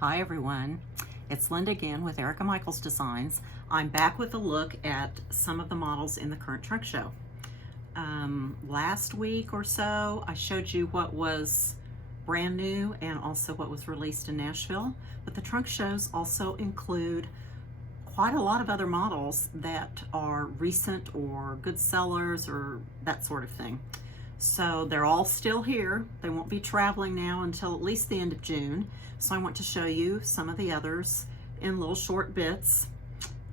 Hi everyone, it's Linda again with Erica Michaels Designs. I'm back with a look at some of the models in the current trunk show. Last week or so I showed you what was brand new and also what was released in Nashville, but the trunk shows also include quite a lot of other models that are recent or good sellers or that sort of thing. So they're all still here. They won't be traveling now until at least the end of June. So I want to show you some of the others in little short bits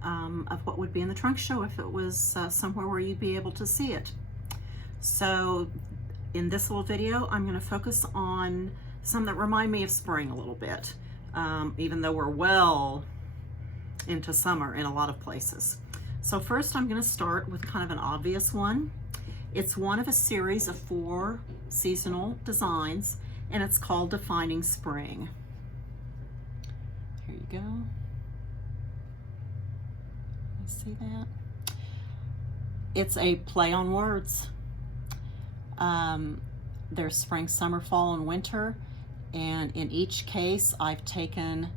of what would be in the trunk show if it was somewhere where you'd be able to see it. So in this little video, I'm going to focus on some that remind me of spring a little bit, even though we're well into summer in a lot of places. So first I'm going to start with kind of an obvious one. It's one of a series of 4 seasonal designs, and it's called Defining Spring. Here you go. You see that? It's a play on words. There's spring, summer, fall, and winter, and in each case I've taken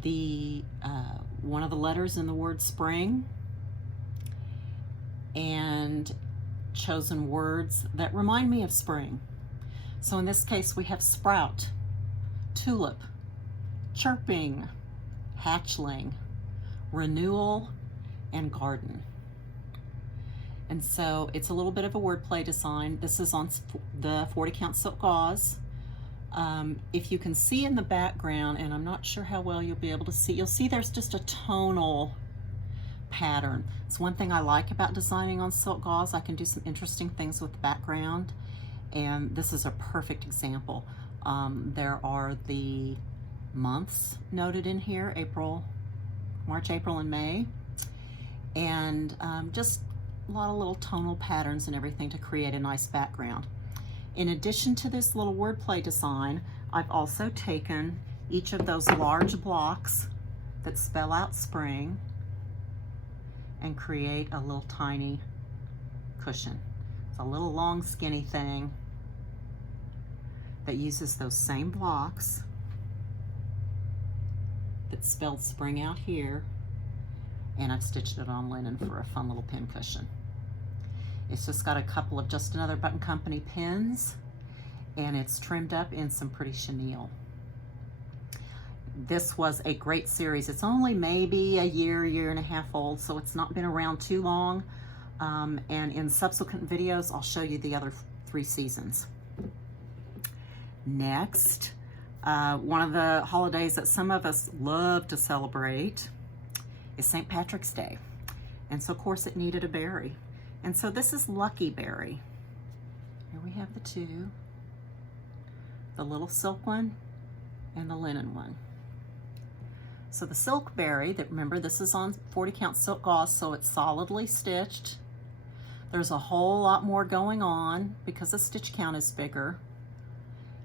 the one of the letters in the word spring and chosen words that remind me of spring. So in this case we have sprout, tulip, chirping, hatchling, renewal, and garden. And so it's a little bit of a wordplay design. This is on the 40 count silk gauze. If you can see in the background, and I'm not sure how well you'll be able to see, you'll see there's just a tonal pattern. It's one thing I like about designing on silk gauze. I can do some interesting things with the background, and this is a perfect example. There are the months noted in here: March, April, and May, and just a lot of little tonal patterns and everything to create a nice background. In addition to this little wordplay design, I've also taken each of those large blocks that spell out spring and create a little tiny cushion. It's a little long skinny thing that uses those same blocks that spelled spring out here, and I've stitched it on linen for a fun little pin cushion. It's just got a couple of Just Another Button Company pins, and it's trimmed up in some pretty chenille. This was a great series. It's only maybe a year and a half old, so it's not been around too long. And in subsequent videos, I'll show you the other 3 seasons. Next, one of the holidays that some of us love to celebrate is St. Patrick's Day. And so of course it needed a berry. And so this is Lucky Berry. Here we have the 2, the little silk one and the linen one. So the silk berry, that, remember, this is on 40 count silk gauze, so it's solidly stitched. There's a whole lot more going on because the stitch count is bigger.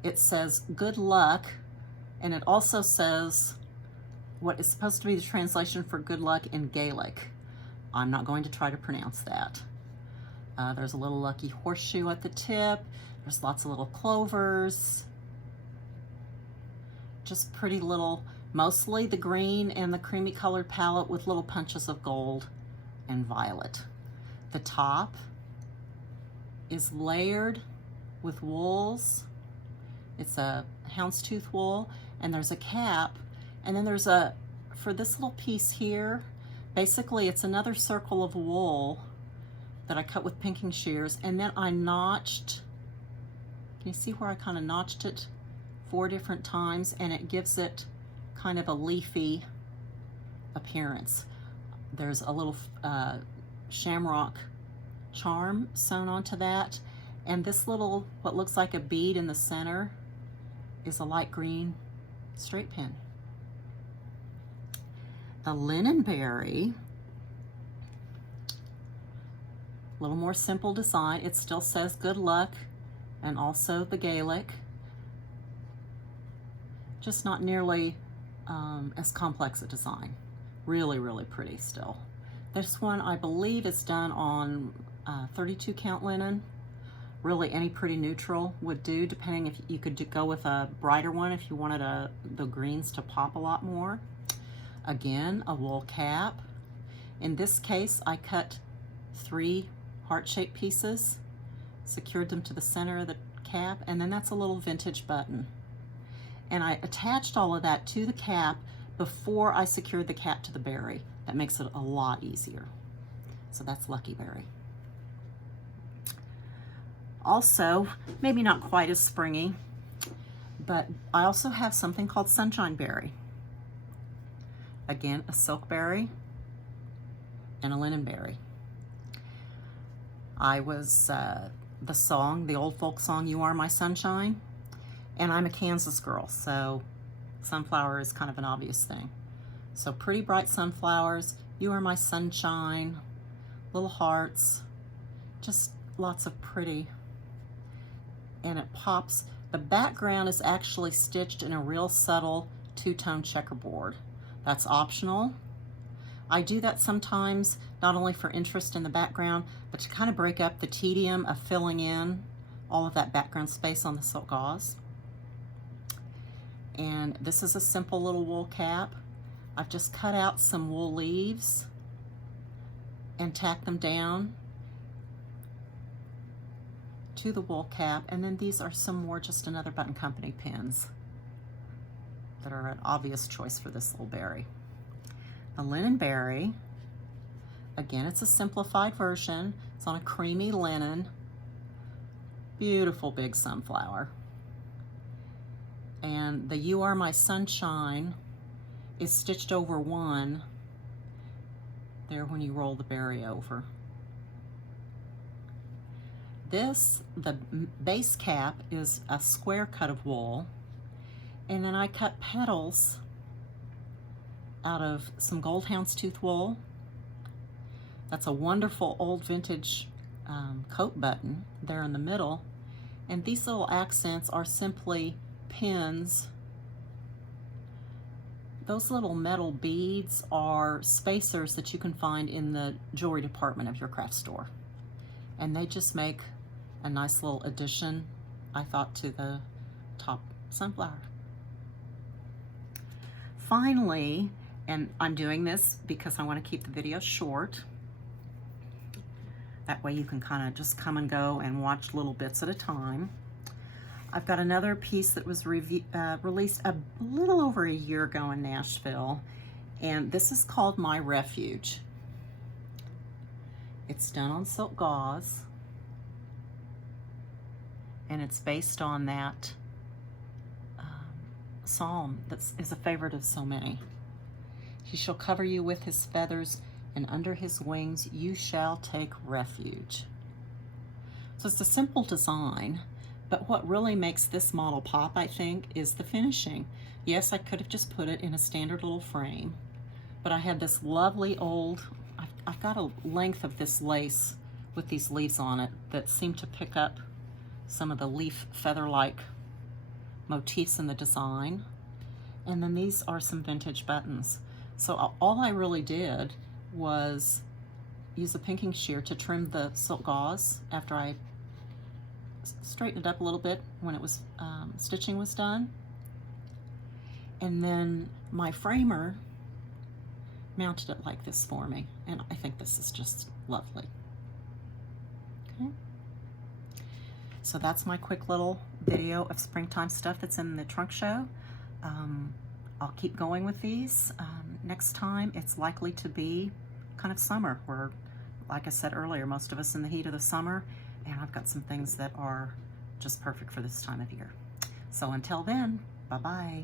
It says good luck, and it also says what is supposed to be the translation for good luck in Gaelic. I'm not going to try to pronounce that. There's a little lucky horseshoe at the tip. There's lots of little clovers. Just pretty little, mostly the green and the creamy colored palette with little punches of gold and violet. The top is layered with wools. It's a houndstooth wool, and there's a cap, and then there's for this little piece here, basically it's another circle of wool that I cut with pinking shears, and then I notched, can you see where I kind of notched it 4 different times, and it gives it kind of a leafy appearance. There's a little shamrock charm sewn onto that, and this little, what looks like a bead in the center, is a light green straight pin. The linen berry, a little more simple design. It still says good luck and also the Gaelic, just not nearly as complex a design. Really, really pretty still. This one I believe is done on 32 count linen. Really, any pretty neutral would do, depending if you could go with a brighter one if you wanted the greens to pop a lot more. Again, a wool cap. In this case, I cut 3 heart-shaped pieces, secured them to the center of the cap, and then that's a little vintage button. And I attached all of that to the cap before I secured the cap to the berry. That makes it a lot easier. So that's Lucky Berry. Also, maybe not quite as springy, but I also have something called Sunshine Berry. Again, a silk berry and a linen berry. I was the old folk song, You Are My Sunshine, and I'm a Kansas girl, so sunflower is kind of an obvious thing. So pretty bright sunflowers, You Are My Sunshine, little hearts, just lots of pretty, and it pops. The background is actually stitched in a real subtle 2-tone checkerboard. That's optional. I do that sometimes, not only for interest in the background, but to kind of break up the tedium of filling in all of that background space on the silk gauze. And this is a simple little wool cap. I've just cut out some wool leaves and tacked them down to the wool cap, and then these are some more just another Button Company pins that are an obvious choice for this little berry. The linen berry, again, it's a simplified version. It's on a creamy linen, beautiful big sunflower. And the You Are My Sunshine is stitched over one there when you roll the berry over. The base cap is a square cut of wool, and then I cut petals out of some gold houndstooth wool. That's a wonderful old vintage coat button there in the middle, and these little accents are simply pins. Those little metal beads are spacers that you can find in the jewelry department of your craft store, and they just make a nice little addition, I thought, to the top sunflower. Finally, and I'm doing this because I want to keep the video short, that way you can kind of just come and go and watch little bits at a time. I've got another piece that was released a little over a year ago in Nashville, and this is called My Refuge. It's done on silk gauze, and it's based on that psalm that is a favorite of so many. He shall cover you with his feathers, and under his wings you shall take refuge. So it's a simple design, but what really makes this model pop, I think, is the finishing. Yes, I could have just put it in a standard little frame, but I had this lovely old, I've got a length of this lace with these leaves on it that seem to pick up some of the leaf feather-like motifs in the design. And then these are some vintage buttons. So all I really did was use a pinking shear to trim the silk gauze after I straightened it up a little bit when it was stitching was done. And then my framer mounted it like this for me, and I think this is just lovely. Okay. So that's my quick little video of springtime stuff that's in the trunk show. I'll keep going with these. Next time it's likely to be kind of summer. We're, like I said earlier, most of us in the heat of the summer, and I've got some things that are just perfect for this time of year. So until then, bye-bye.